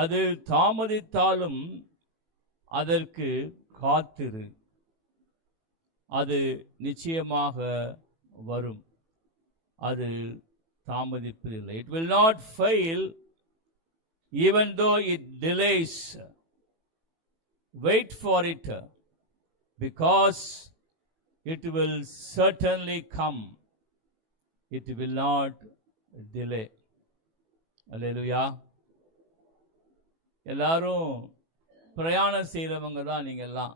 அது தாமதித்தாலும் அதற்கு காத்திரு, அது நிச்சயமாக வரும், அது தாமதிப்பதில்லை. It will not fail even though it delays. Wait for it because it will certainly come. It will not delay. Hallelujah. எல்லாரும் பிரயாணம் செய்கிறவங்க தான். நீங்கள்லாம்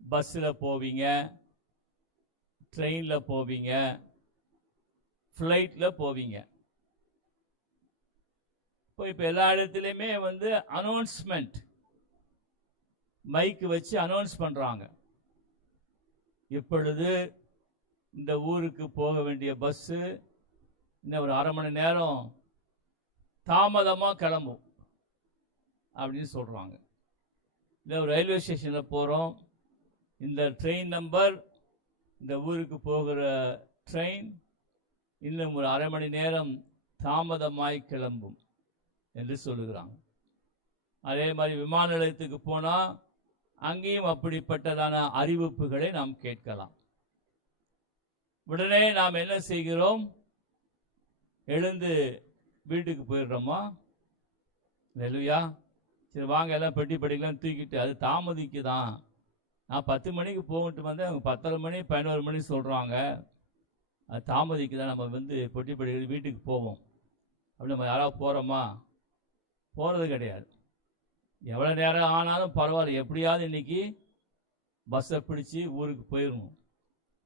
பஸ்ஸில் போவீங்க, ட்ரெயினில் போவீங்க, ஃப்ளைட்டில் போவீங்க. இப்போ எல்லா இடத்துலையுமே அனௌன்ஸ்மெண்ட், மைக்கு வச்சு அனௌன்ஸ் பண்ணுறாங்க. இப்பொழுது இந்த ஊருக்கு போக வேண்டிய பஸ்ஸு இன்னும் ஒரு அரை மணி நேரம் தாமதமாக கிளம்பும் அப்படின்னு சொல்கிறாங்க. இல்லை ஒரு ரயில்வே ஸ்டேஷனில் போகிறோம், இந்த ட்ரெயின் நம்பர், இந்த ஊருக்கு போகிற ட்ரெயின் இன்னும் ஒரு அரை மணி நேரம் தாமதமாய் கிளம்பும் என்று சொல்லுகிறாங்க. அதே மாதிரி விமான நிலையத்துக்கு போனால் அங்கேயும் அப்படிப்பட்டதான அறிவிப்புகளை நாம் கேட்கலாம். உடனே நாம் என்ன செய்கிறோம்? எழுந்து வீட்டுக்கு போயிடுறோமா? இல்லையா? சரி வாங்க எல்லாம் பெட்டி படிக்கலாம் தூக்கிட்டு, அது தாமதிக்குதான். நான் 10 மணிக்கு போகட்டு வந்தேன், அவங்க 10:30 மணி 11 மணி சொல்கிறாங்க, அது தாமதிக்குதான். நம்ம பொட்டி படி வீட்டுக்கு போவோம். அப்படி நம்ம யாராவது போகிறோமா? போகிறது கிடையாது. எவ்வளோ நேரம் ஆனாலும் பரவாயில்ல, எப்படியாவது இன்றைக்கி பஸ்ஸை பிடிச்சி ஊருக்கு போயிடணும்,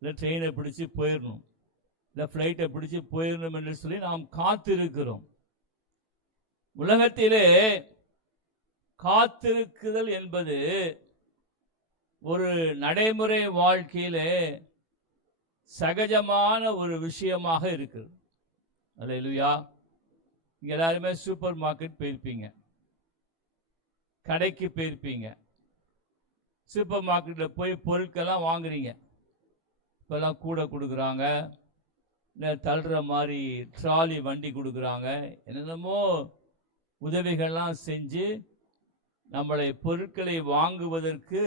இல்லை ட்ரெயினை பிடிச்சி போயிடணும், இல்லை ஃப்ளைட்டை பிடிச்சி போயிடணும் என்று சொல்லி நாம் காத்திருக்கிறோம். உலகத்திலே காத்திருக்குதல் என்பது ஒரு நடைமுறை வாழ்க்கையிலே சகஜமான ஒரு விஷயமாக இருக்குது. அல்லேலூயா. இங்க எல்லாருமே சூப்பர் மார்க்கெட் போயிருப்பீங்க, கடைக்கு போயிருப்பீங்க. சூப்பர் மார்க்கெட்டில் போய் பொருட்கள்லாம் வாங்குறீங்க. இப்போல்லாம் கூட கொடுக்குறாங்க, இல்லை தள்ளுற மாதிரி ட்ராலி வண்டி கொடுக்குறாங்க, என்னென்னமோ உதவிகள்லாம் செஞ்சு நம்மளை பொருட்களை வாங்குவதற்கு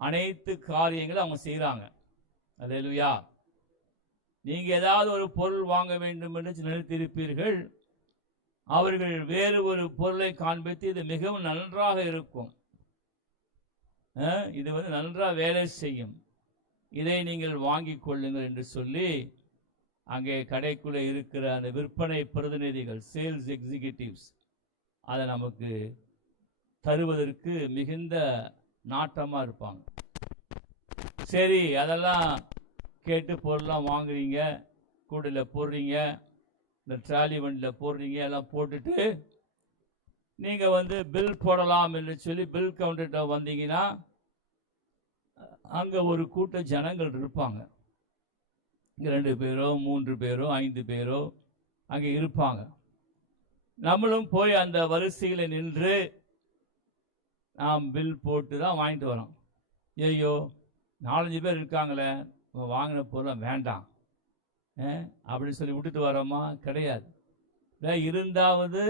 அனைத்து காரியங்களும் அவங்க செய்கிறாங்க. அல்லேலூயா. நீங்கள் ஏதாவது ஒரு பொருள் வாங்க வேண்டும் என்று நினைத்திருப்பீர்கள், அவர்கள் வேறு ஒரு பொருளை காண்பித்து இது மிகவும் நன்றாக இருக்கும், இது நன்றாக வேலை செய்யும், இதை நீங்கள் வாங்கிக் கொள்ளுங்கள் என்று சொல்லி அங்கே கடைக்குள்ளே இருக்கிற அந்த விற்பனை பிரதிநிதிகள், சேல்ஸ் எக்ஸிக்யூட்டிவ்ஸ், அதை நமக்கு தருவதற்கு மிகுந்த நாட்டமாக இருப்பாங்க. சரி, அதெல்லாம் கேட்டு பொருள்லாம் வாங்குறீங்க, கூடையில் போடுறீங்க, இந்த ட்ராலி வண்டியில் போடுறீங்க, எல்லாம் போட்டுட்டு நீங்கள் பில் போடலாம் என்று சொல்லி பில் கவுண்டர்கிட்ட வந்தீங்கன்னா அங்கே ஒரு கூட்ட ஜனங்கள் இருப்பாங்க. இங்கே 2 பேரோ 3 பேரோ 5 பேரோ அங்கே இருப்பாங்க. நம்மளும் போய் அந்த வரிசையில் நின்று நாம் பில் போட்டு தான் வாங்கிட்டு வரோம். ஐயோ 4-5 பேர் இருக்காங்களே, வாங்கின பொருள் வேண்டாம் அப்படின்னு சொல்லி விட்டுட்டு வரோமா? கிடையாது. இருந்தாவது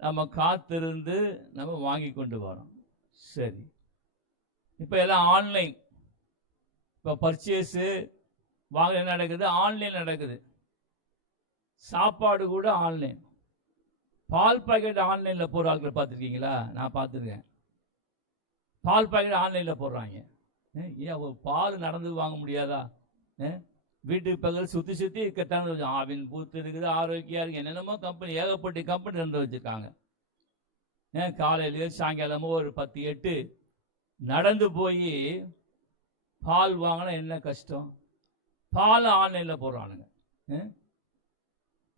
நம்ம காத்திருந்து நம்ம வாங்கி கொண்டு வரோம். சரி, இப்போ எல்லாம் ஆன்லைன். இப்போ பர்ச்சேஸு வாங்க என்ன நடக்குது? ஆன்லைன் நடக்குது. சாப்பாடு கூட ஆன்லைன். பால் பாக்கெட் ஆன்லைனில் போடுற ஆட்களை பார்த்துருக்கீங்களா? நான் பார்த்துருக்கேன். பால் பாக்கெட் ஆன்லைனில் போடுறாங்க. ஏன் ஒரு பால் நடந்து வாங்க முடியாதா? வீட்டுக்கு பக்கத்தில் சுற்றி சுற்றி கட்டான ஆவின் பூத்து இருக்குது, ஆரோக்கியம் இருக்குது, என்னென்னமோ கம்பெனி, ஏகப்பட்ட கம்பெனி நடந்து வச்சுருக்காங்க. காலையிலேயே சாயங்காலமோ ஒரு 10-8 நடந்து போய் பால் வாங்கினா என்ன கஷ்டம்? பால் ஆன்லைனில் போடுறானுங்க.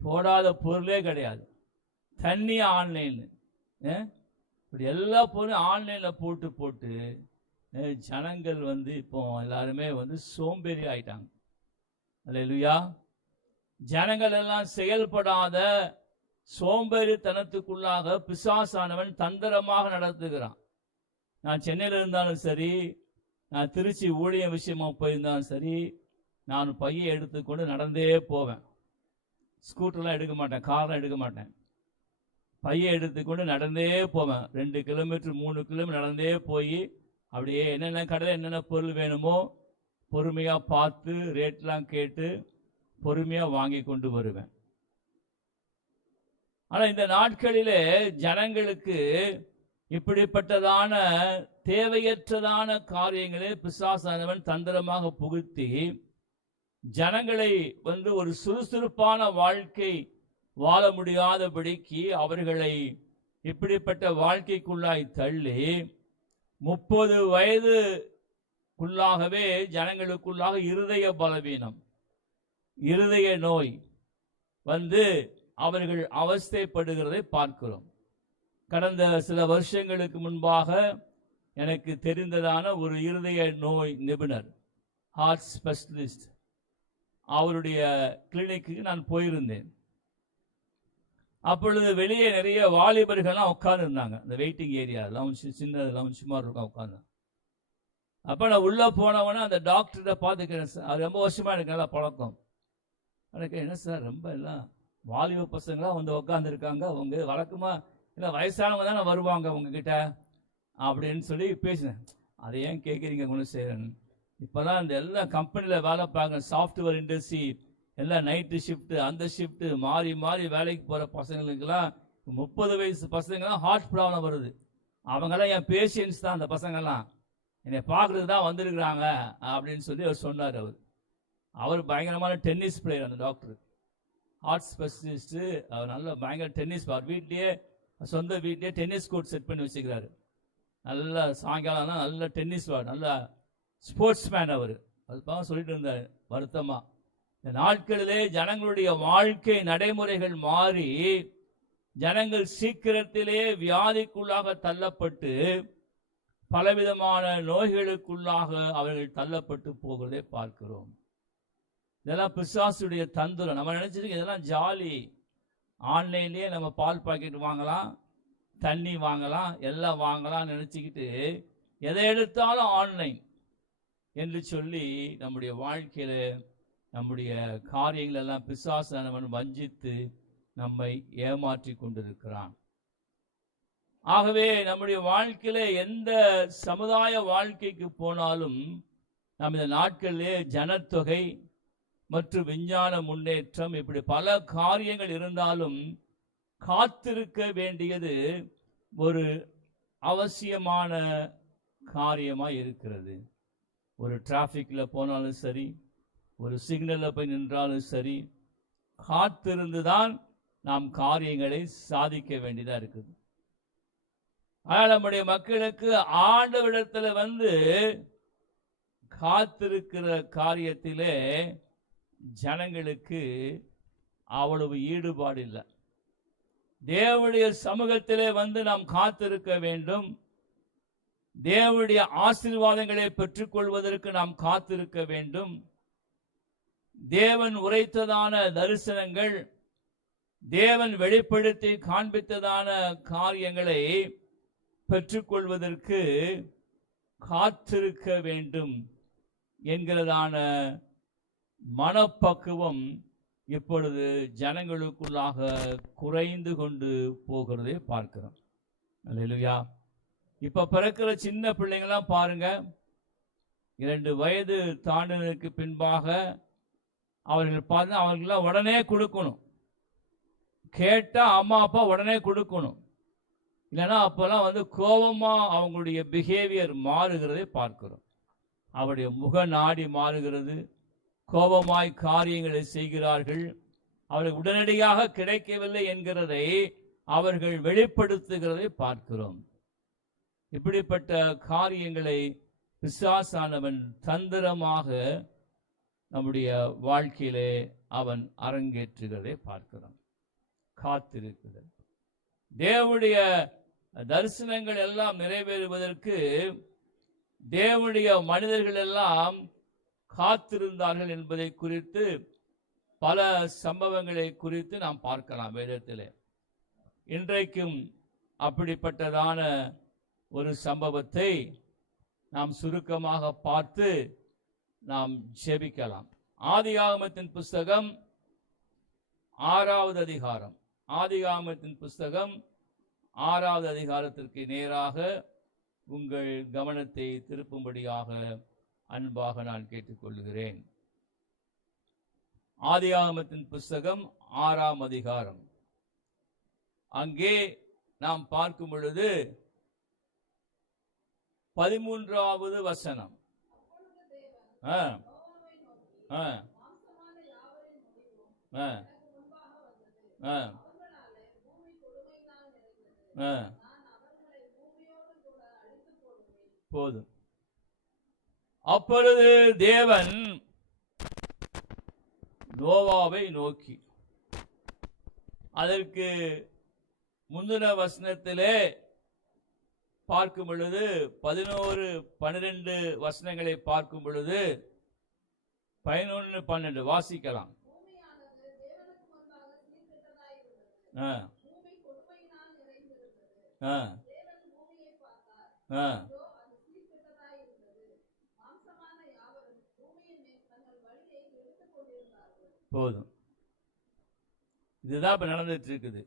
போடாத பொருளே கிடையாது. தண்ணி ஆன்லைனு, இப்படி எல்லா பொருளும் ஆன்லைனில் போட்டு போட்டு ஜனங்கள் இப்போ எல்லாருமே சோம்பேறி ஆயிட்டாங்க. அல்லேலூயா. ஜனங்கள் எல்லாம் செயல்படாத சோம்பேறித்தனத்துக்குள்ளாக பிசாசானவன் தந்திரமாக நடத்துகிறான். நான் சென்னையில் இருந்தாலும் சரி, நான் திருச்சி ஊழிய விஷயமா போயிருந்தாலும் சரி, நான் பையை எடுத்துக்கொண்டு நடந்தே போவேன். ஸ்கூட்டர்லாம் எடுக்க மாட்டேன், கார்லாம் எடுக்க மாட்டேன். பையை எடுத்துக்கொண்டு நடந்தே போவேன். 2 கிலோமீட்டர் 3 கிலோமீட்டர் நடந்தே போய் அப்படியே என்னென்ன கடையில் என்னென்ன பொருள் வேணுமோ பொறுமையாக பார்த்து ரேட்லாம் கேட்டு பொறுமையாக வாங்கி கொண்டு வருவேன். ஆனால் இந்த நாட்களிலே ஜனங்களுக்கு இப்படிப்பட்டதான தேவையற்றதான காரியங்களை பிசாசானவன் தந்திரமாக புகுத்தி ஜனங்களை ஒரு சுறுசுறுப்பான வாழ்க்கை வாழ முடியாதபடிக்கு அவர்களை இப்படிப்பட்ட வாழ்க்கைக்குள்ளாய் தள்ளி 30 வயதுக்குள்ளாகவே ஜனங்களுக்குள்ளாக இருதய பலவீனம், இருதய நோய் அவர்கள் அவஸ்தைப்படுகிறதை பார்க்கிறோம். கடந்த சில வருஷங்களுக்கு முன்பாக எனக்கு தெரிந்ததான ஒரு இருதய நோய் நிபுணர், ஹார்ட் ஸ்பெஷலிஸ்ட், அவருடைய கிளினிக்கு நான் போயிருந்தேன். அப்பொழுது வெளியே நிறைய வாலிபர்கள்லாம் உட்கார்ந்து இருந்தாங்க. இந்த வெயிட்டிங் ஏரியா லவுன்ஸ், சின்ன லவுன்ஸ் மாதிரி இருக்கும், உட்காந்து. அப்போ நான் உள்ளே போனவொன்னே அந்த டாக்டர்கிட்ட பார்த்துக்கிறேன். அது ரொம்ப வருஷமாக எனக்கு நல்லா பழக்கம். எனக்கு என்ன சார் ரொம்ப எல்லாம் வாலிப பசங்களாம் உட்காந்துருக்காங்க, அவங்க வழக்கமாக இல்லை வயசானவங்க தானே வருவாங்க உங்ககிட்ட அப்படின்னு சொல்லி பேசினேன். அதை ஏன் கேட்குறீங்க குணசேகரன், இப்போல்லாம் இந்த எல்லா கம்பெனியில் வேலை பார்க்குற சாஃப்ட்வேர் இண்டஸ்ட்ரி எல்லாம் நைட்டு ஷிஃப்ட்டு அந்த ஷிஃப்ட்டு மாறி மாறி வேலைக்கு போகிற பசங்களுக்கெல்லாம் 30 வயசு பசங்கள்லாம் ஹார்ட் ப்ராப்ளம் வருது. அவங்கெல்லாம் என் பேஷியன்ஸ் தான், அந்த பசங்கள்லாம் என்னை பார்க்குறதுக்கு தான் வந்திருக்கிறாங்க அப்படின்னு சொல்லி அவர் சொன்னார். அவர் பயங்கரமான டென்னிஸ் பிளேயர், அந்த டாக்டர் ஹார்ட் ஸ்பெஷலிஸ்ட்டு. அவர் நல்ல பயங்கர டென்னிஸ், அவர் வீட்லேயே சொந்த வீட்லேயே டென்னிஸ் கோர்ட் செட் பண்ணி வச்சுக்கிறாரு. நல்ல சாயங்காலம்னா நல்ல டென்னிஸ் நல்ல ஸ்போர்ட்ஸ் மேன் அவர். அதுக்காக சொல்லிட்டு இருந்தார் வருத்தமாக, இந்த நாட்களிலே ஜனங்களுடைய வாழ்க்கை நடைமுறைகள் மாறி ஜனங்கள் சீக்கிரத்திலே வியாதிக்குள்ளாக தள்ளப்பட்டு பலவிதமான நோய்களுக்குள்ளாக அவர்கள் தள்ளப்பட்டு போகிறதை பார்க்கிறோம். இதெல்லாம் பிசாசுடைய தந்திரம். நம்ம நினைச்சிருக்கு இதெல்லாம் ஜாலி, ஆன்லைன்லேயே நம்ம பால் பாக்கெட் வாங்கலாம், தண்ணி வாங்கலாம், எல்லாம் வாங்கலாம் நினச்சிக்கிட்டு எதை எடுத்தாலும் ஆன்லைன் என்று சொல்லி நம்முடைய வாழ்க்கையில் நம்முடைய காரியங்கள் எல்லாம் பிசாசானவன் வஞ்சித்து நம்மை ஏமாற்றி கொண்டிருக்கிறான். ஆகவே நம்முடைய வாழ்க்கையில எந்த சமுதாய வாழ்க்கைக்கு போனாலும் நம்ம இந்த நாட்களிலே ஜனத்தொகை மற்றும் விஞ்ஞான முன்னேற்றம் இப்படி பல காரியங்கள் இருந்தாலும் காத்திருக்க வேண்டியது ஒரு அவசியமான காரியமாக இருக்கிறது. ஒரு டிராஃபிக்ல போனாலும் சரி, ஒரு சிக்னலில் போய் நின்றாலும் சரி, காத்திருந்து தான் நாம் காரியங்களை சாதிக்க வேண்டியதாக இருக்குது. ஆனால் நம்முடைய மக்களுக்கு ஆண்டவரிடத்தில் காத்திருக்கிற காரியத்திலே ஜனங்களுக்கு அவ்வளவு ஈடுபாடு இல்லை. தேவனுடைய சமூகத்திலே நாம் காத்திருக்க வேண்டும். தேவனுடைய ஆசீர்வாதங்களை பெற்றுக்கொள்வதற்கு நாம் காத்திருக்க வேண்டும். தேவன் உரைத்ததான தரிசனங்கள், தேவன் வெளிப்படுத்தி காண்பித்ததான காரியங்களை பெற்றுக்கொள்வதற்கு காத்திருக்க வேண்டும் என்கிறதான மனப்பக்குவம் இப்பொழுது ஜனங்களுக்குள்ளாக குறைந்து கொண்டு போகிறதை பார்க்கிறோம். அல்லேலூயா. இப்ப பிறக்கிற சின்ன பிள்ளைங்களாம் பாருங்க, 2 வயது தாண்டினதுக்கு பின்பாக அவர்கள் பார்த்து அவர்களெல்லாம் உடனே கொடுக்கணும். கேட்டா அம்மா அப்பா உடனே கொடுக்கணும். இல்லைன்னா அப்பெல்லாம் கோபமா அவங்களுடைய பிஹேவியர் மாறுகிறதை பார்க்கிறோம். அவருடைய முக நாடி மாறுகிறது. கோபமாய் காரியங்களை செய்கிறார்கள். அவர்கள் உடனடியாக கிடைக்கவில்லை என்கிறதை அவர்கள் வெளிப்படுத்துகிறதை பார்க்கிறோம். இப்படிப்பட்ட காரியங்களை பிசாசானவன் தந்திரமாக நம்முடைய வாழ்க்கையிலே அவன் அரங்கேற்றுகிறதை பார்க்கிறோம். காத்திருக்கிறது. தேவனுடைய தரிசனங்கள் எல்லாம் நிறைவேறுவதற்கு தேவனுடைய மனிதர்கள் எல்லாம் காத்திருந்தார்கள் என்பதை குறித்து பல சம்பவங்களை குறித்து நாம் பார்க்கலாம் வேதத்திலே. இன்றைக்கும் அப்படிப்பட்டதான ஒரு சம்பவத்தை நாம் சுருக்கமாக பார்த்து நாம் ஜெபிக்கலாம். ஆதியாகமத்தின் புஸ்தகம் 6வது அதிகாரம். ஆதியாகமத்தின் புஸ்தகம் 6வது அதிகாரத்திற்கு நேராக உங்கள் கவனத்தை திருப்பும்படியாக அன்பாக நான் கேட்டுக்கொள்கிறேன். ஆதியாகமத்தின் புஸ்தகம் 6ஆம் அதிகாரம். அங்கே நாம் பார்க்கும் பொழுது 13வது வசனம். போதும். அப்பொழுது தேவன் நோவாவை நோக்கி, அதற்கு முந்தின வசனத்திலே பார்க்கும் பொழுது 11, 12 வசனங்களை பார்க்கும் பொழுது 11, 12 வாசிக்கலாம். போதும். இதுதான் இப்ப நடந்துட்டு இருக்குது.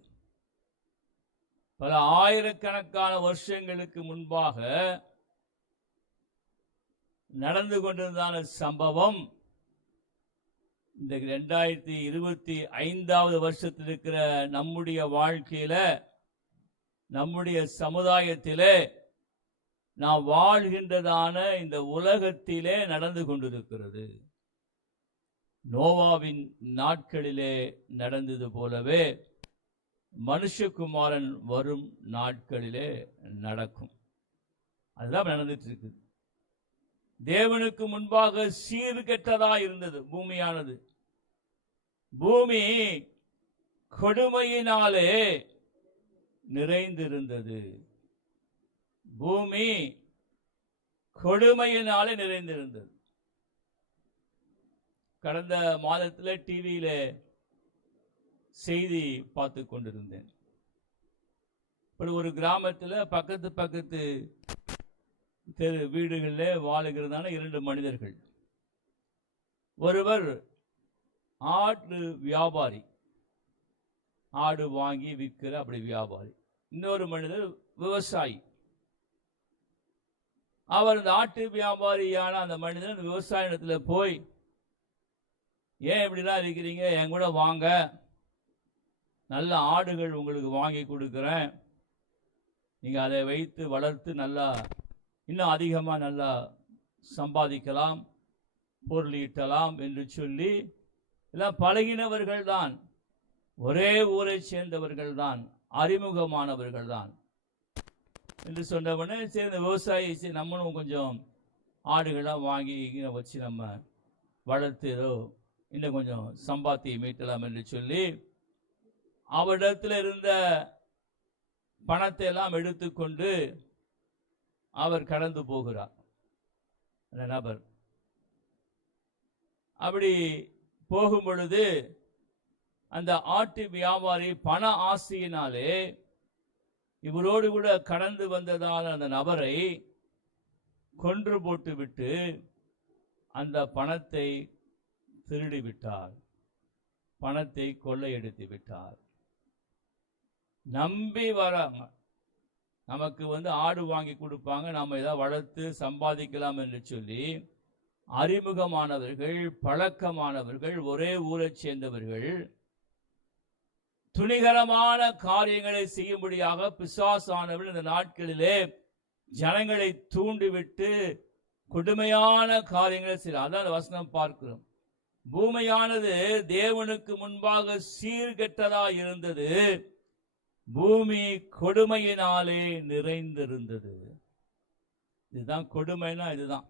பல ஆயிரக்கணக்கான வருஷங்களுக்கு முன்பாக நடந்து கொண்டிருந்தான சம்பவம் இந்த 2025வது வருஷத்தில் இருக்கிற நம்முடைய வாழ்க்கையில, நம்முடைய சமுதாயத்திலே, நாம் வாழ்கின்றதான இந்த உலகத்திலே நடந்து கொண்டிருக்கிறது. நோவாவின் நாட்களிலே நடந்தது போலவே மனுஷகுமாரன் வரும் நாட்களிலே நடக்கும். அதுதான் நடந்துட்டு இருக்கு. தேவனுக்கு முன்பாக சீர்கெட்டதா இருந்தது பூமியானது. பூமி கொடுமையினாலே நிறைந்திருந்தது. பூமி கொடுமையினாலே நிறைந்திருந்தது. கடந்த மாதத்தில் டிவியில செய்தி பார்த்து கொண்டிருந்தேன். ஒரு கிராமத்தில் பக்கத்து தெரு வீடுகளில் வாழுகிறதான 2 மனிதர்கள். ஒருவர் ஆடு வியாபாரி, ஆடு வாங்கி விற்கிற அப்படி வியாபாரி. இன்னொரு மனிதர் விவசாயி. அவர் இந்த ஆட்டு வியாபாரியான அந்த மனிதன் விவசாய இடத்துல போய், ஏன் இப்படிலாம் இருக்கிறீங்க, என் கூட வாங்க, நல்ல ஆடுகள் உங்களுக்கு வாங்கி கொடுக்குறேன், நீங்கள் அதை வைத்து வளர்த்து நல்லா இன்னும் அதிகமாக நல்லா சம்பாதிக்கலாம், பொருள் ஈட்டலாம் என்று சொல்லி எல்லாம் பழகினவர்கள் தான், ஒரே ஊரை சேர்ந்தவர்கள் தான், அறிமுகமானவர்கள் தான் என்று சொன்னவனே, சரி இந்த விவசாயி சரி நம்மளும் கொஞ்சம் ஆடுகள்லாம் வாங்கி வச்சு நம்ம வளர்த்து ஏதோ இன்னும் கொஞ்சம் சம்பாத்தியம் மீட்டலாம் என்று சொல்லி அவரிடத்தில் இருந்த பணத்தை எல்லாம் எடுத்துக்கொண்டு அவர் கடந்து போகிறார். அந்த நபர் அப்படி போகும் பொழுது அந்த ஆட்டு வியாபாரி பண ஆசையினாலே இவரோடு கூட கடந்து வந்ததான அந்த நபரை கொன்று போட்டு விட்டு அந்த பணத்தை திருடி விட்டார், பணத்தை கொள்ளையடித்து விட்டார். நம்பி வராங்க, நமக்கு ஆடு வாங்கி கொடுப்பாங்க, நாம ஏதாவது வளர்த்து சம்பாதிக்கலாம் என்று சொல்லி அறிமுகமானவர்கள், பழக்கமானவர்கள், ஒரே ஊரை சேர்ந்தவர்கள் துணிகரமான காரியங்களை செய்யும்படியாக பிசாசானவர்கள் இந்த நாட்களிலே ஜனங்களை தூண்டிவிட்டு கொடுமையான காரியங்களை செய்யலாம். அதான் வசனம் பார்க்கிறோம். பூமியானது தேவனுக்கு முன்பாக சீர்கெட்டதா இருந்தது, பூமி கொடுமையினாலே நிறைந்திருந்தது. இதுதான் கொடுமைனா, இதுதான்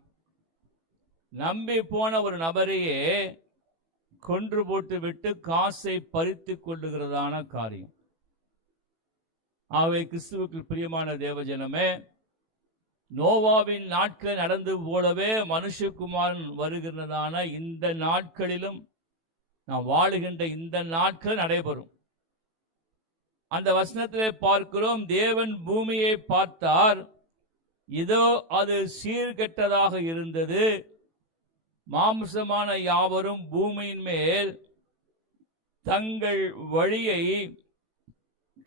நம்பி போன ஒரு நபரையே கொன்று போட்டு விட்டு காசை பறித்து கொள்ளுகிறதான காரியம். ஆகவே கிறிஸ்துவுக்கு பிரியமான தேவஜனமே, நோவாவின் நாட்கள் நடந்து போலவே மனுஷகுமாரன் வருகிறதான இந்த நாட்களிலும் நாம் வாழுகின்ற இந்த நாட்கள் நடைபெறும். அந்த வசனத்திலே பார்க்கிறோம், தேவன் பூமியை பார்த்தார், இதோ அது சீர்கெட்டதாக இருந்தது, மாம்சமான யாவரும் பூமியின் மேல் தங்கள் வழியை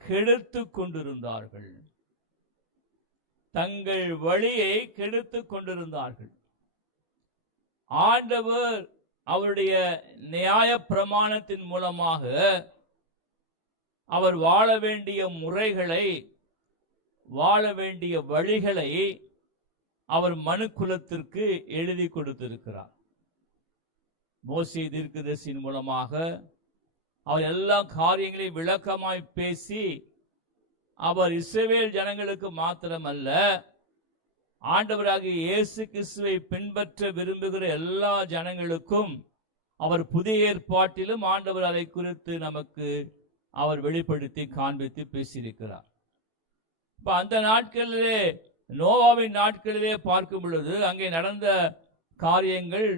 கெடுத்து கொண்டிருந்தார்கள். தங்கள் வழியை கெடுத்து கொண்டிருந்தார்கள். ஆண்டவர் அவருடைய நியாய பிரமாணத்தின் மூலமாக அவர் வாழ வேண்டிய முறைகளை, வாழ வேண்டிய வழிகளை அவர் மனுக்குலத்திற்கு எழுதி கொடுத்திருக்கிறார். மோசே தீர்க்கதரிசியின் மூலமாக அவர் எல்லா காரியங்களையும் விளக்கமாய் பேசி, அவர் இஸ்ரவேல் ஜனங்களுக்கு மாத்திரமல்ல, ஆண்டவராகிய இயேசு கிறிஸ்துவை பின்பற்ற விரும்புகிற எல்லா ஜனங்களுக்கும் அவர் புதிய ஏற்பாட்டிலும் ஆண்டவர் அதை குறித்து நமக்கு அவர் வெளிப்படுத்தி காண்பித்து பேசியிருக்கிறார். இப்ப அந்த நாட்களிலே, நோவாவின் நாட்களிலே பார்க்கும் பொழுது அங்கே நடந்த காரியங்கள்,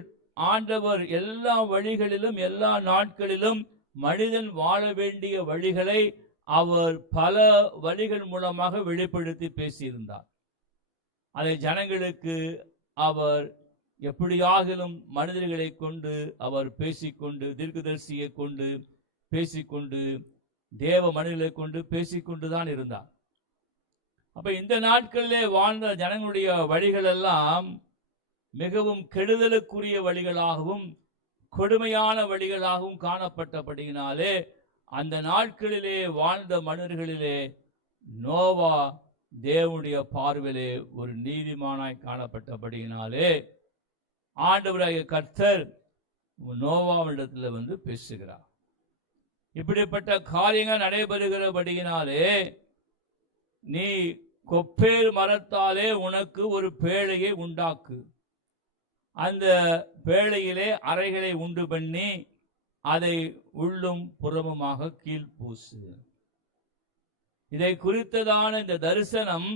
ஆண்டவர் எல்லா வழிகளிலும் எல்லா நாட்களிலும் மனிதன் வாழ வேண்டிய வழிகளை அவர் பல வழிகள் மூலமாக வெளிப்படுத்தி பேசியிருந்தார். அதை ஜனங்களுக்கு அவர் எப்படியாகிலும் மனிதர்களை கொண்டு அவர் பேசிக்கொண்டு, தீர்க்கதரிசியை கொண்டு பேசிக்கொண்டு, தேவ மனிதர்களை கொண்டு பேசிக்கொண்டுதான் இருந்தார். அப்ப இந்த நாட்களிலே வாழ்ந்த ஜனங்களுடைய வழிகள் எல்லாம் மிகவும் கெடுதலுக்குரிய வழிகளாகவும் கொடுமையான வழிகளாகவும் காணப்பட்டபடியினாலே, அந்த நாட்களிலே வாழ்ந்த மனிதர்களிலே நோவா தேவனுடைய பார்வையிலே ஒரு நீதிமானாய் காணப்பட்டபடியினாலே, ஆண்டவராகிய கர்த்தர் நோவாவிடத்தில் வந்து பேசுகிறார். இப்படிப்பட்ட காரியங்கள் நடைபெறுகிறபடியினாலே, நீ கொப்பேர் மரத்தாலே உனக்கு ஒரு பேழையை உண்டாக்கு, அந்த பேழையிலே அறைகளை உண்டு பண்ணி அதை உள்ளும் புறமுமாக கீழ்பூசு. இதை குறித்ததான இந்த தரிசனம்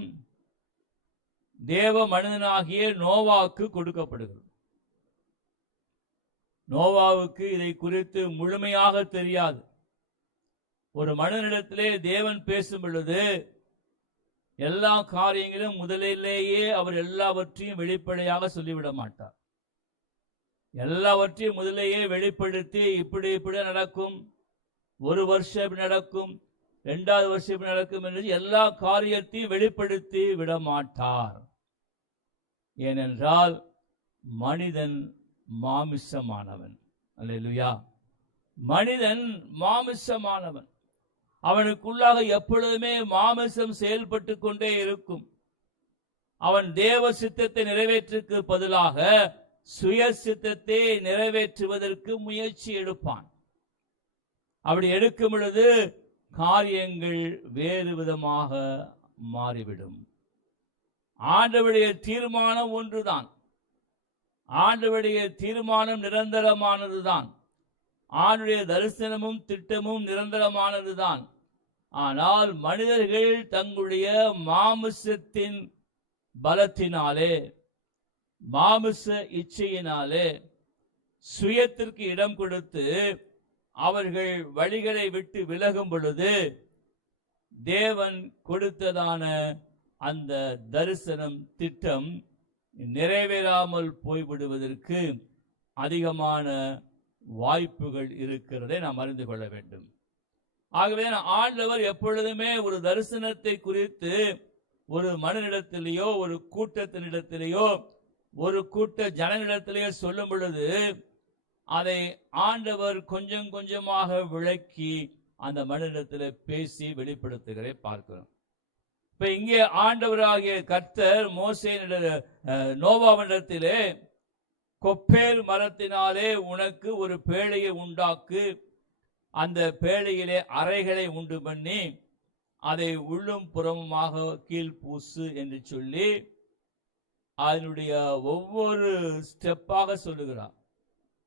தேவ மனிதனாகிய நோவாவுக்கு கொடுக்கப்படுகிறது. நோவாவுக்கு இதை குறித்து முழுமையாக தெரியாது. ஒரு மனிதனிடத்திலே தேவன் பேசும் பொழுது எல்லா காரியங்களும் முதலிலேயே அவர் எல்லாவற்றையும் வெளிப்படையாக சொல்லிவிட மாட்டார். எல்லாவற்றையும் முதலேயே வெளிப்படுத்தி, இப்படி இப்படி நடக்கும், ஒரு வருஷம் நடக்கும், 2வது வருஷம் நடக்கும் என்று எல்லா காரியத்தையும் வெளிப்படுத்தி விட மாட்டார். ஏனென்றால் மனிதன் மாமிசமானவன். அல்லேலூயா. மனிதன் மாமிசமானவன். அவனுக்குள்ளாக எப்பொழுதுமே மாமிசம் செயல்பட்டு கொண்டே இருக்கும். அவன் தேவ சித்தத்தை நிறைவேற்றுக்கு பதிலாக சுய சித்தத்தை நிறைவேற்றுவதற்கு முயற்சி எடுப்பான். அப்படி எடுக்கும் பொழுது காரியங்கள் வேறு விதமாக மாறிவிடும். ஆண்டவருடைய தீர்மானம் ஒன்றுதான். ஆண்டவருடைய தீர்மானம் நிரந்தரமானதுதான். ஆண்டுடைய தரிசனமும் திட்டமும் நிரந்தரமானதுதான். ஆனால் மனிதர்கள் தங்களுடைய மாமிசத்தின் பலத்தினாலே, மாமிச இச்சையினாலே, சுயத்திற்கு இடம் கொடுத்து அவர்கள் வழிகளை விட்டு விலகும் பொழுது தேவன் கொடுத்ததான அந்த தரிசனம் திட்டம் நிறைவேறாமல் போய்விடுவதற்கு அதிகமான வாய்ப்புகள் இருக்கிறதை நாம் அறிந்து கொள்ள வேண்டும். ஆகவே ஆண்டவர் எப்பொழுதுமே ஒரு தரிசனத்தை குறித்து ஒரு மனிதனிடத்திலேயோ, ஒரு கூட்டத்தினிடத்திலேயோ, ஒரு கூட்ட ஜனங்களிடத்திலேயோ சொல்லும் பொழுது அதை ஆண்டவர் கொஞ்சம் கொஞ்சமாக விளக்கி அந்த மனிதனிடத்தில் பேசி வெளிப்படுத்துகிறதை பார்க்கிறோம். இப்ப இங்கே ஆண்டவராகிய கர்த்தர் நோவாவிடத்திலே கொப்பேர் மரத்தினாலே உனக்கு ஒரு பேழையை உண்டாக்கு, அந்த பேழையிலே அறைகளை உண்டு பண்ணி அதை உள்ளும் புறமுமாக கீழ்பூசு என்று சொல்லி அதனுடைய ஒவ்வொரு ஸ்டெப்பாக சொல்லுகிறார்.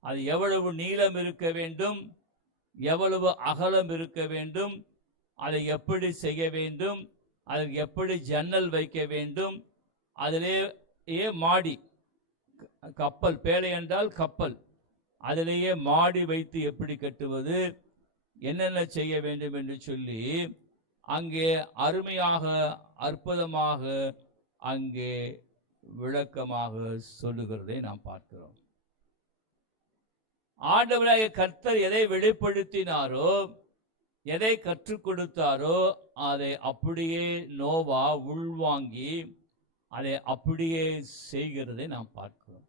அது எவ்வளவு நீளம் இருக்க வேண்டும், எவ்வளவு அகலம் இருக்க வேண்டும், அதை எப்படி செய்ய வேண்டும், அதற்கு எப்படி ஜன்னல் வைக்க வேண்டும், அதிலேயே மாடி, கப்பல், பேழை என்றால் கப்பல், அதிலேயே மாடி வைத்து எப்படி கட்டுவது, என்னென்ன செய்ய வேண்டும் என்று சொல்லி அங்கே அருமையாக அற்புதமாக அங்கே விளக்கமாக சொல்லுகிறதை நாம் பார்க்கிறோம். ஆண்டவராகிய கர்த்தர் எதை வெளிப்படுத்தினாரோ, எதை கற்றுக் கொடுத்தாரோ அதை அப்படியே நோவா உள்வாங்கி அதை அப்படியே செய்கிறதை நாம் பார்க்கிறோம்.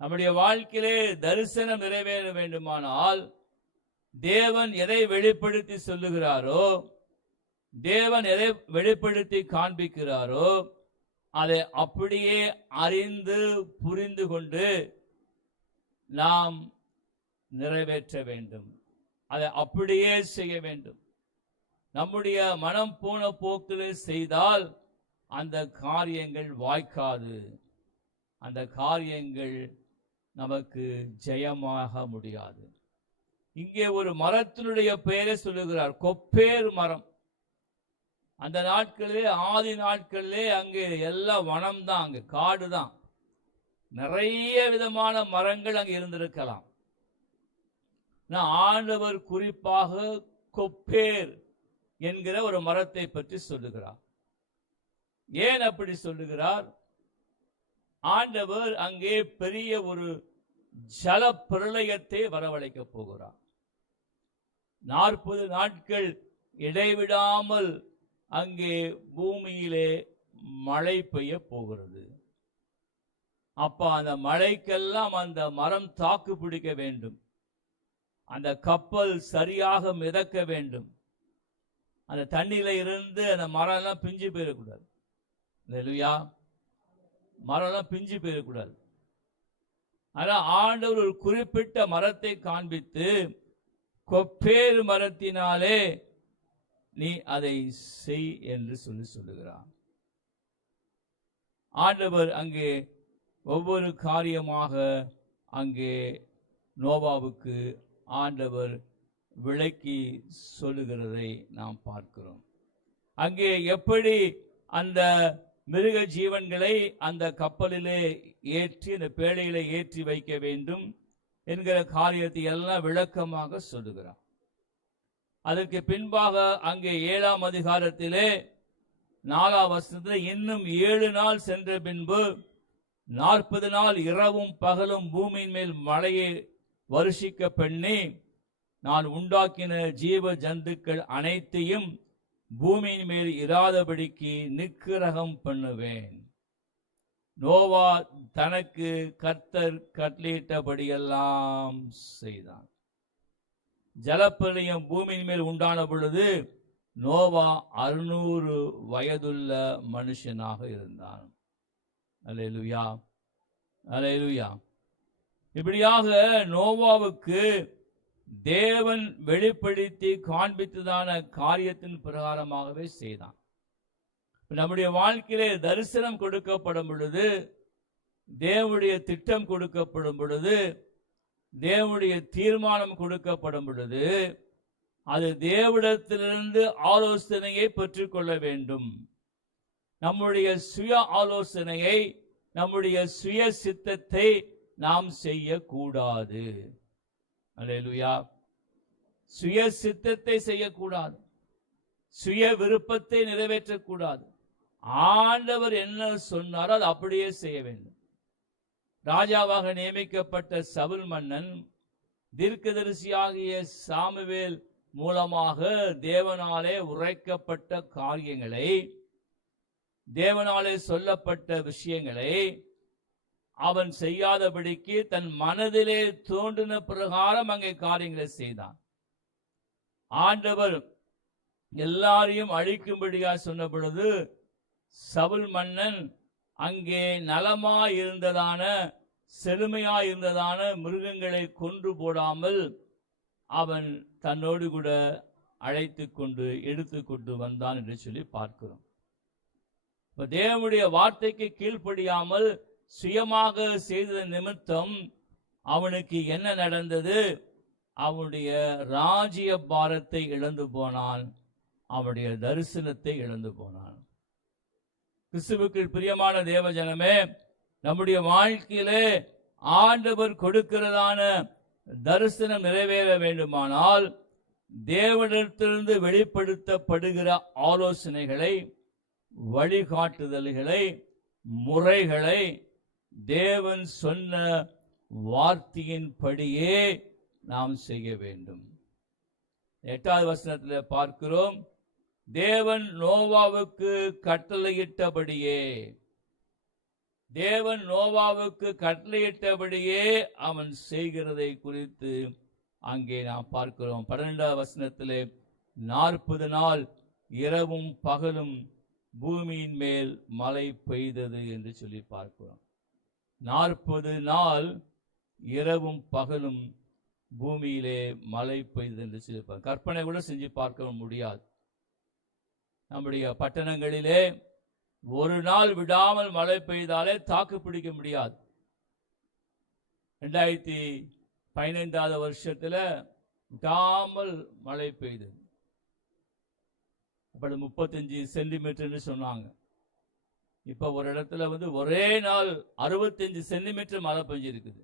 நம்முடைய வாழ்க்கையிலே தரிசனம் நிறைவேற வேண்டுமானால் தேவன் எதை வெளிப்படுத்தி சொல்லுகிறாரோ, தேவன் எதை வெளிப்படுத்தி காண்பிக்கிறாரோ அதை அப்படியே அறிந்து புரிந்து கொண்டு நாம் நிறைவேற்ற வேண்டும். அதை அப்படியே செய்ய வேண்டும். நம்முடைய மனம் போன போக்கில் செய்தால் அந்த காரியங்கள் வாய்க்காது. அந்த காரியங்கள் நமக்கு ஜெயமாக முடியாது. இங்கே ஒரு மரத்தினுடைய பெயரை சொல்லுகிறார், கொப்பேர் மரம். அந்த நாட்களிலே, ஆதி நாட்களிலே அங்கே எல்லாம் வனம் தான், அங்கே காடு தான். நிறைய விதமான மரங்கள் அங்கே இருந்திருக்கலாம். ஆண்டவர் குறிப்பாக கொப்பேர் என்கிற ஒரு மரத்தை பற்றி சொல்லுகிறார். ஏன் அப்படி சொல்லுகிறார்? ஆண்டவர் அங்கே பெரிய ஒரு ஜல பிரளயத்தை வரவழைக்க போகிறார். 40 நாட்கள் இடைவிடாமல் அங்கே பூமியிலே மழை பெய்ய போகிறது. அப்ப அந்த மழைக்கெல்லாம் அந்த மரம் தாக்கு பிடிக்க வேண்டும். அந்த கப்பல் சரியாக மிதக்க வேண்டும். அந்த தண்ணியில இருந்து அந்த மரம் எல்லாம் பிஞ்சு போயிடக்கூடாது. இல்லையா? மரம் எல்லாம் பிஞ்சு போயிடக்கூடாது. ஆனா ஆண்டவர் ஒரு குறிப்பிட்ட மரத்தை காண்பித்து, கொப்பேர் மரத்தினாலே நீ அதை செய் என்று சொல்லுகிறார். ஆண்டவர் அங்கே ஒவ்வொரு காரியமாக அங்கே நோவாவுக்கு ஆண்டவர் விளக்கி சொல்லுகிறதை நாம் பார்க்கிறோம். அங்கே எப்படி அந்த மிருக ஜீவன்களை அந்த கப்பலிலே ஏற்றி, அந்த பேழையிலே ஏற்றி வைக்க வேண்டும் என்கிற காரியத்தை எல்லாம் விளக்கமாக சொல்லுகிறார். அதற்கு பின்பாக அங்கே 7ஆம் அதிகாரத்திலே 4ஆம் வசனத்தில் இன்னும் 7 நாள் சென்ற பின்பு 40 நாள் இரவும் பகலும் பூமியின் மேல் மழையை வருஷிக்க பண்ணி நான் உண்டாக்கின ஜீவ ஜந்துக்கள் அனைத்தையும் பூமியின் மேல் இராதபடிக்கு நிக்கிரகம் பண்ணுவேன். நோவா தனக்கு கர்த்தர் கட்டளையிட்டபடியெல்லாம் செய்தான். ஜலப்பிரளயம் பூமியின் மேல் உண்டான பொழுது நோவா 600 வயதுள்ள மனுஷனாக இருந்தான். அல்லேலூயா, அல்லேலூயா. இப்படியாக நோவாவுக்கு தேவன் வெளிப்படுத்தி காண்பித்ததான காரியத்தின் பிரகாரமாகவே செய்தான். நம்முடைய வாழ்க்கையிலே தரிசனம் கொடுக்கப்படும் பொழுது, தேவனுடைய திட்டம் கொடுக்கப்படும் பொழுது, தேவனுடைய தீர்மானம் கொடுக்கப்படும் பொழுது, அது தேவனிடத்திலிருந்து ஆலோசனையை பெற்றுக்கொள்ள வேண்டும். நம்முடைய சுய ஆலோசனையை, நம்முடைய சுய சித்தத்தை நாம் செய்யக்கூடாது. அல்லேலூயா. சுய சித்தத்தை செய்யக்கூடாது. சுய விருப்பத்தை நிறைவேற்றக்கூடாது. ஆண்டவர் என்ன சொன்னாரோ அது அப்படியே செய்ய வேண்டும். ராஜாவாக நியமிக்கப்பட்ட சவுல் மன்னன் தீர்க்கதரிசியாகிய சாமுவேல் மூலமாக தேவனாலே உரைக்கப்பட்ட காரியங்களை, தேவனாலே சொல்லப்பட்ட விஷயங்களை அவன் செய்யாதபடிக்கு தன் மனதிலே தோன்றின பிரகாரம் அங்கே காரியங்களை செய்தான். ஆண்டவர் எல்லாரையும் அழிக்கும்படியா சொன்ன பொழுது சவுல் மன்னன் அங்கே நலமாய் இருந்ததான, செழுமையாய் இருந்ததான மிருகங்களை கொன்று போடாமல் அவன் தன்னோடு கூட அழைத்து கொண்டு எடுத்துக்கொண்டு வந்தான் என்று சொல்லி பார்க்கிறோம். தேவனுடைய வார்த்தைக்கு கீழ்ப்படியாமல் சுயமாக செய்த நிமித்தம் அவனுக்கு என்ன நடந்தது? அவனுடைய ராஜ்ய பாரத்தை இழந்து போனான். அவனுடைய தரிசனத்தை இழந்து போனான். கிறிஸ்துவுக்கு பிரியமான தேவஜனமே, நம்முடைய வாழ்க்கையிலே ஆண்டவர் கொடுக்கிறதான தரிசனம் நிறைவேற வேண்டுமானால் தேவனிடத்திலிருந்து வெளிப்படுத்தப்படுகிற ஆலோசனைகளை, வழிகாட்டுதல்களை, முறைகளை தேவன் சொன்ன வார்த்தையின்படியே நாம் செய்ய வேண்டும். 8வது வசனத்தில் பார்க்கிறோம், தேவன் நோவாவுக்கு கட்டளையிட்டபடியே, தேவன் நோவாவுக்கு கட்டளையிட்டபடியே அவன் செய்கிறதை குறித்து அங்கே நாம் பார்க்கிறோம். 12வது வசனத்திலே 40 நாள் இரவும் பகலும் பூமியின் மேல் மழை பெய்தது என்று சொல்லி பார்க்கிறோம். 40 நாள் இரவும் பகலும் பூமியிலே மழை பெய்தது என்று சொல்லி கற்பனை கூட செஞ்சு பார்க்க முடியாது. நம்முடைய பட்டணங்களிலே ஒரு நாள் விடாமல் மழை பெய்தாலே தாக்கு பிடிக்க முடியாது. 2015வது வருஷத்துல விடாமல் மழை பெய்தது. அப்படி 35 சென்டிமீட்டர்னு சொன்னாங்க. இப்ப ஒரு இடத்துல ஒரே நாள் 65 சென்டிமீட்டர் மழை பெஞ்சிருக்குது.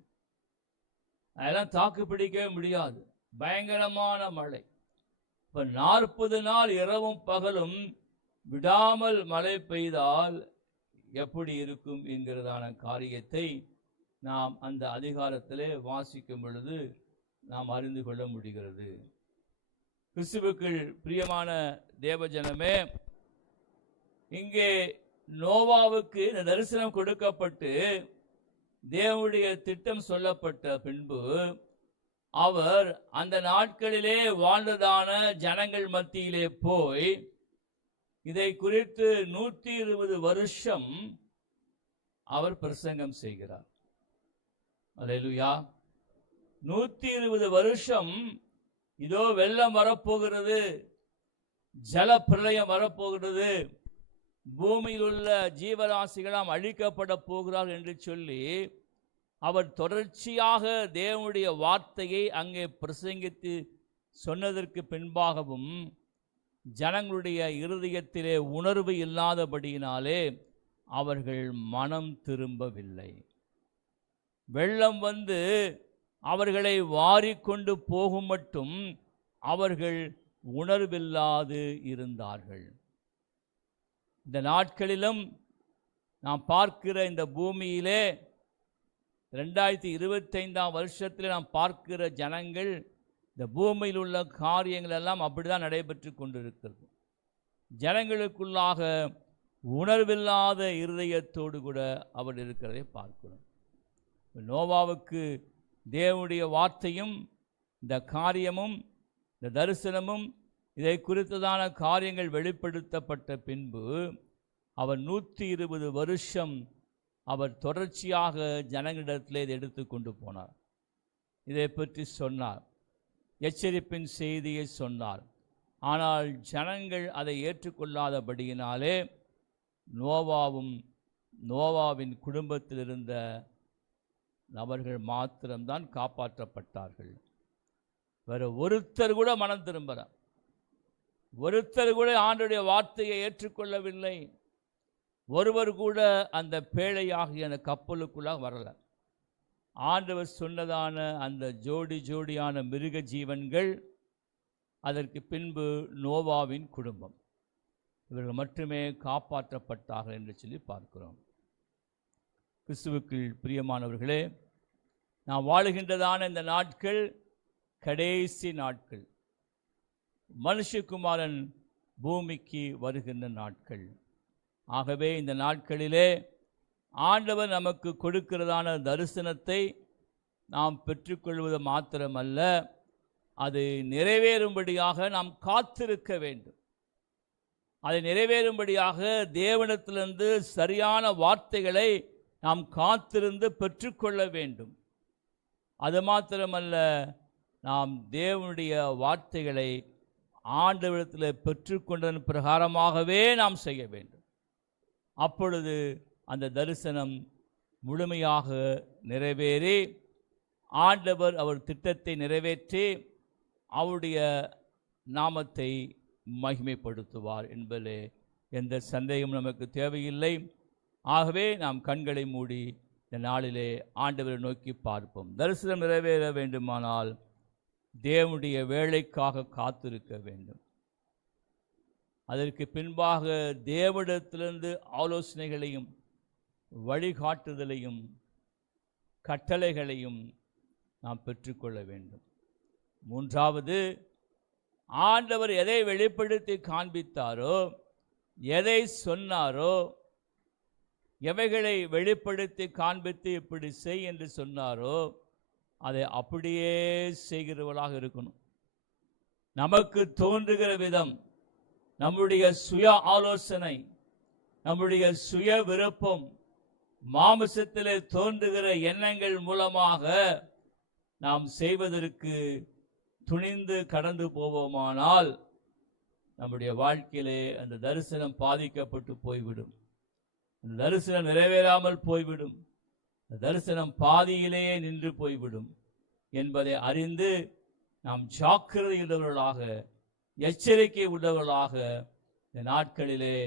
அதெல்லாம் தாக்கு பிடிக்கவே முடியாது, பயங்கரமான மழை. இப்ப 40 நாள் இரவும் பகலும் விடாமல் மழை பெய்தால் எப்படி இருக்கும் என்கிறதான காரியத்தை நாம் அந்த அதிகாரத்திலே வாசிக்கும் பொழுது நாம் அறிந்து கொள்ள முடிகிறது. கிறிஸ்துவுக்குள் பிரியமான தேவஜனமே, இங்கே நோவாவுக்கு இந்த தரிசனம் கொடுக்கப்பட்டு தேவனுடைய திட்டம் சொல்லப்பட்ட பின்பு அவர் அந்த நாட்களிலே வாழ்ந்ததான ஜனங்கள் மத்தியிலே போய் இதை குறித்து 120 வருஷம் அவர் பிரசங்கம் செய்கிறார். அல்லேலூயா. 120 வருஷம் இதோ வெள்ளம் வரப்போகிறது, ஜல பிரளயம் வரப்போகிறது, பூமியில் உள்ள ஜீவராசிகளாம் அழிக்கப்பட போகிறார் என்று சொல்லி அவர் தொடர்ச்சியாக தேவனுடைய வார்த்தையை அங்கே பிரசங்கித்து சொன்னதற்கு பின்பாகவும் ஜனங்களுடைய இருதயத்திலே உணர்வு இல்லாதபடியினாலே அவர்கள் மனம் திரும்பவில்லை. வெள்ளம் அவர்களை வாரிக்கொண்டு போகும் மட்டும் அவர்கள் உணர்வில்லாது இருந்தார்கள். இந்த நாட்களிலும் நாம் பார்க்கிற இந்த பூமியிலே 2025ஆம் வருஷத்தில் நாம் பார்க்கிற ஜனங்கள், இந்த பூமியில் உள்ள காரியங்கள் எல்லாம் அப்படிதான் நடைபெற்று கொண்டிருக்கிறது. ஜனங்களுக்குள்ளாக உணர்வில்லாத இருதயத்தோடு கூட அவர் இருக்கிறதை பார்க்கிறோம். நோவாவுக்கு தேவனுடைய வார்த்தையும் இந்த காரியமும் இந்த தரிசனமும் இதை குறித்ததான காரியங்கள் வெளிப்படுத்தப்பட்ட பின்பு அவர் 120 வருஷம் அவர் தொடர்ச்சியாக ஜனங்களிடத்தில் இதை எடுத்து கொண்டு போனார். இதை பற்றி சொன்னார், எச்சரிப்பின் செய்தியை சொன்னார். ஆனால் ஜனங்கள் அதை ஏற்றுக்கொள்ளாதபடியினாலே நோவாவின் குடும்பத்தில் இருந்த நபர்கள் மாத்திரம்தான் காப்பாற்றப்பட்டார்கள். வேற ஒருத்தர் கூட மனம் திரும்பல, ஒருத்தர் கூட ஆண்டவருடைய வார்த்தையை ஏற்றுக்கொள்ளவில்லை. ஒருவர் கூட அந்த பேழையாகிய அந்த கப்பலுக்குள்ளாக வரல. ஆண்டவர் சொன்னதான அந்த ஜோடியான மிருக ஜீவன்கள், அதற்கு பின்பு நோவாவின் குடும்பம், இவர்கள் மட்டுமே காப்பாற்றப்பட்டார்கள் என்று சொல்லி பார்க்கிறோம். கிறிஸ்துவுக்குள் பிரியமானவர்களே, நாம் வாழுகின்றதான இந்த நாட்கள் கடைசி நாட்கள், மனுஷகுமாரன் பூமிக்கு வருகின்ற நாட்கள். ஆகவே இந்த நாட்களிலே ஆண்டவர் நமக்கு கொடுக்கிறதான தரிசனத்தை நாம் பெற்றுக்கொள்வது மாத்திரமல்ல, அது நிறைவேறும்படியாக நாம் காத்திருக்க வேண்டும். அதை நிறைவேறும்படியாக தேவனிடத்திலிருந்து சரியான வார்த்தைகளை நாம் காத்திருந்து பெற்றுக்கொள்ள வேண்டும். அது மாத்திரமல்ல, நாம் தேவனுடைய வார்த்தைகளை ஆண்டவரிடத்தில் பெற்றுக்கொண்டதன் பிரகாரமாகவே நாம் செய்ய வேண்டும். அப்பொழுது அந்த தரிசனம் முழுமையாக நிறைவேறி ஆண்டவர் அவர் திட்டத்தை நிறைவேற்றி அவருடைய நாமத்தை மகிமைப்படுத்துவார் என்பதிலே எந்த சந்தேகமும் நமக்கு தேவையில்லை. ஆகவே நாம் கண்களை மூடி இந்த நாளிலே ஆண்டவரை நோக்கி பார்ப்போம். தரிசனம் நிறைவேற வேண்டுமானால் தேவனுடைய வேலைக்காக காத்திருக்க வேண்டும். அதற்கு பின்பாக தேவனிடத்திலிருந்து ஆலோசனைகளையும் வழிகாட்டுதலையும் கட்டளைகளையும் நாம் பெற்றுக்கொள்ள வேண்டும். மூன்றாவது, ஆண்டவர் எதை வெளிப்படுத்தி காண்பித்தாரோ, எதை சொன்னாரோ, எவைகளை வெளிப்படுத்தி காண்பித்து இப்படி செய் என்று சொன்னாரோ அதை அப்படியே செய்கிறவர்களாக இருக்கணும். நமக்கு தோன்றுகிற விதம், நம்முடைய சுய ஆலோசனை, நம்முடைய சுய விருப்பம், மாமிசத்திலே தோன்றுகிற எண்ணங்கள் மூலமாக நாம் செய்வதற்கு துணிந்து கடந்து போவோமானால் நம்முடைய வாழ்க்கையிலே அந்த தரிசனம் பாதிக்கப்பட்டு போய்விடும். அந்த தரிசனம் நிறைவேறாமல் போய்விடும். அந்த தரிசனம் பாதியிலேயே நின்று போய்விடும் என்பதை அறிந்து நாம் ஜாக்கிரதை உள்ளவர்களாக, எச்சரிக்கை உள்ளவர்களாக இந்த நாட்களிலே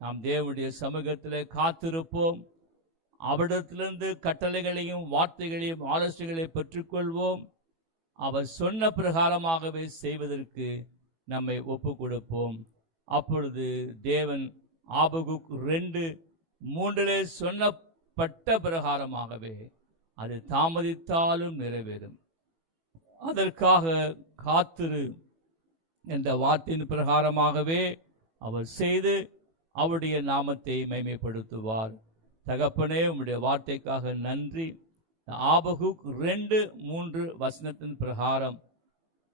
நாம் தேவனுடைய சமூகத்திலே காத்திருப்போம். அவரிடத்திலிருந்து கட்டளைகளையும் வார்த்தைகளையும் ஆலோசனைகளை பெற்றுக்கொள்வோம். அவர் சொன்ன பிரகாரமாகவே செய்வதற்கு நம்மை ஒப்பு கொடுப்போம். அப்பொழுது தேவன் ஆபகுக் 2:3 சொன்னப்பட்ட பிரகாரமாகவே அது தாமதித்தாலும் நிறைவேறும். அதற்காக காத்திரு என்ற வார்த்தையின் பிரகாரமாகவே அவர் செய்து அவருடைய நாமத்தை மகிமைப்படுத்துவார். தகப்பனே, உம்முடைய வார்த்தைக்காக நன்றி. ஆபகுக் 2:3 பிரகாரம்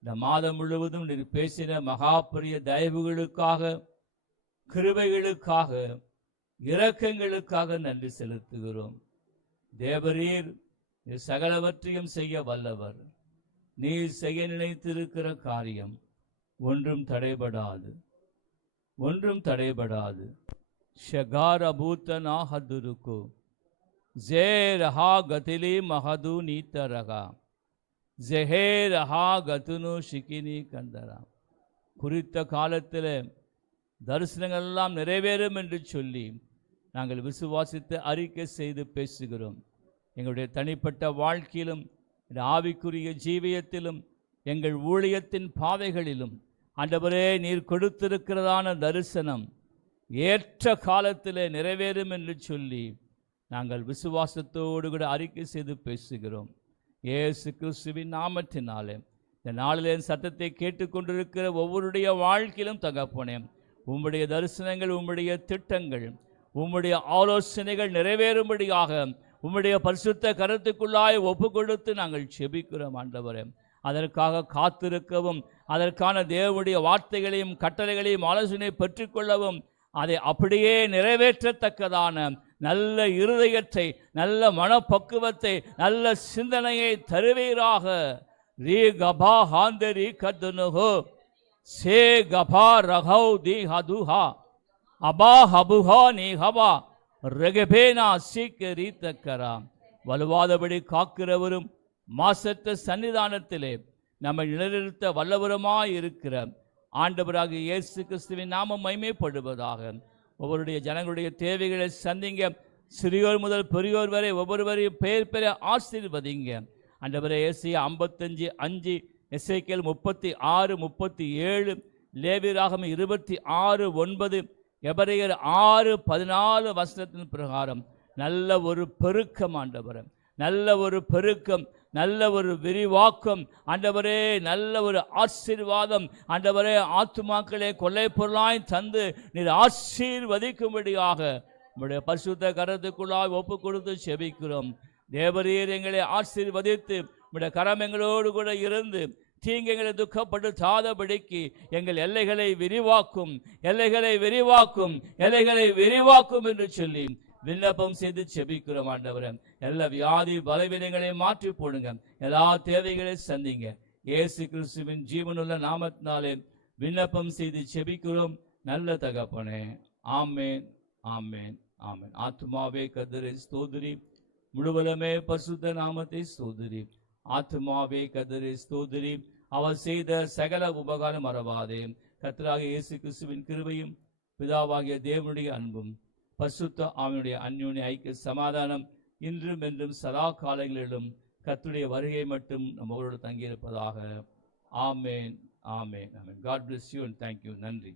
இந்த மாதம் முழுவதும் நீர் பேசின மகாபெரிய தயவுகளுக்காக, கிருபைகளுக்காக, இரக்கங்களுக்காக நன்றி செலுத்துகிறோம். தேவரீர் நீர் சகலவற்றையும் செய்ய வல்லவர். நீர் செய்ய நினைத்திருக்கிற காரியம் ஒன்றும் தடைபடாது, ஒன்றும் தடைபடாது. ஷகார பூத்தனா ஹதுருக்கு ஜே ரஹா கதிலி மஹது நீத்தரகா ஜெஹே ரஹா கதுனு ஷிகினி கந்தரா. குறித்த காலத்தில் தரிசனங்கள் எல்லாம் நிறைவேறும் என்று சொல்லி நாங்கள் விசுவாசித்து அறிக்கை செய்து பேசுகிறோம். எங்களுடைய தனிப்பட்ட வாழ்க்கையிலும், ஆவிக்குரிய ஜீவியத்திலும், எங்கள் ஊழியத்தின் பாதைகளிலும் ஆண்டவரே நீர் கொடுத்திருக்கிறதான தரிசனம் ஏற்ற காலத்தில் நிறைவேறும் என்று சொல்லி நாங்கள் விசுவாசத்தோடு கூட அறிக்கை செய்து பேசுகிறோம். இயேசு கிறிஸ்துவின் நாமத்தினாலே இந்த நாளிலே சத்தத்தை கேட்டுக்கொண்டிருக்கிற ஒவ்வொருடைய வாழ்க்கையிலும் தகப்பனே, உம்முடைய தரிசனங்கள், உம்முடைய திட்டங்கள், உம்முடைய ஆலோசனைகள் நிறைவேறும்படியாக உம்முடைய பரிசுத்த கருத்துக்குள்ளாய் ஒப்பு கொடுத்து நாங்கள் செபிக்கிறோம் ஆண்டவரே. அதற்காக காத்திருக்கவும், அதற்கான தேவனுடைய வார்த்தைகளையும் கட்டளைகளையும் ஆலோசனை பெற்றுக்கொள்ளவும், அதை அப்படியே நிறைவேற்றத்தக்கதான நல்ல இருதயத்தை, நல்ல மனப்பக்குவத்தை, நல்ல சிந்தனையை தருவீராக. ரீ கபா ஹாந்தரி கதுனுஹோ சே கபா ரகௌ தி ஹதுஹா அபா ஹபுஹா நீ ஹபா ரெகபேனா சீக்கரீத்தக்கரா. வலுவாதபடி காக்கிறவரும் மாசற்ற சன்னிதானத்திலே நம்மை நிலைநிறுத்த வல்லவருமாய் இருக்கிற ஆண்டவராக இயேசு கிறிஸ்துவின் நாமம் மகிமைப்படுவதாக. ஒவ்வொருடைய ஜனங்களுடைய தேவைகளை சந்திங்க. சிறியோர் முதல் பெரியோர் வரை ஒவ்வொருவரையும் பெயர் பெற ஆசீர்வதிங்க ஆண்டவரே. ஏசாயா 55:5, எசேக்கியேல் 36:37, லேவியராகமம் 26:9, எபிரேயர் 6:14 பிரகாரம் நல்ல ஒரு பெருக்கம் ஆண்டவரே, நல்ல ஒரு பெருக்கம், நல்ல ஒரு விரிவாக்கம் ஆண்டவரே, நல்ல ஒரு ஆசீர்வாதம் ஆண்டவரே. ஆத்துமாக்களே கொள்ளை பொருளாய் தந்து நீர் ஆசீர்வதிக்கும்படியாக உம்முடைய பரிசுத்த கரத்துக்குள்ளாய் ஒப்பு கொடுத்து செபிக்கிறோம். தேவரீர் எங்களை ஆசீர்வதித்து உம்முடைய கரம் எங்களோடு கூட இருந்து தீங்கு எங்களை துக்கப்படுத்தாதபடிக்கு எங்கள் எல்லைகளை விரிவாக்கும், எல்லைகளை விரிவாக்கும், எல்லைகளை விரிவாக்கும் என்று சொல்லி விண்ணப்பம் செய்து செபிக்கிறோம் ஆண்டவரே. எல்லா வியாதி பலவீனங்களையும் மாற்றி போடுங்க, எல்லா தேவைகளையும் சந்திங்க. இயேசு கிறிஸ்துவின் ஜீவனுள்ள நாமத்தினாலே விண்ணப்பம் செய்து செபிக்கிறோம் நல்ல தகப்பனே. ஆமேன், ஆமேன், ஆமேன். ஆத்துமாவே கர்த்தரை ஸ்தோத்திரி, முழுவதுமே பரிசுத்த நாமத்தை ஸ்தோத்திரி. ஆத்துமாவே கர்த்தரை ஸ்தோத்திரி, அவர் செய்த சகல உபகாரம் மறவாதே. கர்த்தராகிய இயேசு கிறிஸ்துவின் கிருபையும் பிதாவாகிய தேவனுடைய அன்பும் பரிசுத்த ஆவியுடைய அந்யோன்ய ஐக்கிய சமாதானம் இன்றும் என்றும் சதா காலங்களிலும் கர்த்தருடைய வருகை மட்டும் நம்மளோடு தங்கியிருப்பதாக. ஆமேன், ஆமேன், ஆமேன். God bless you and thank you. நன்றி.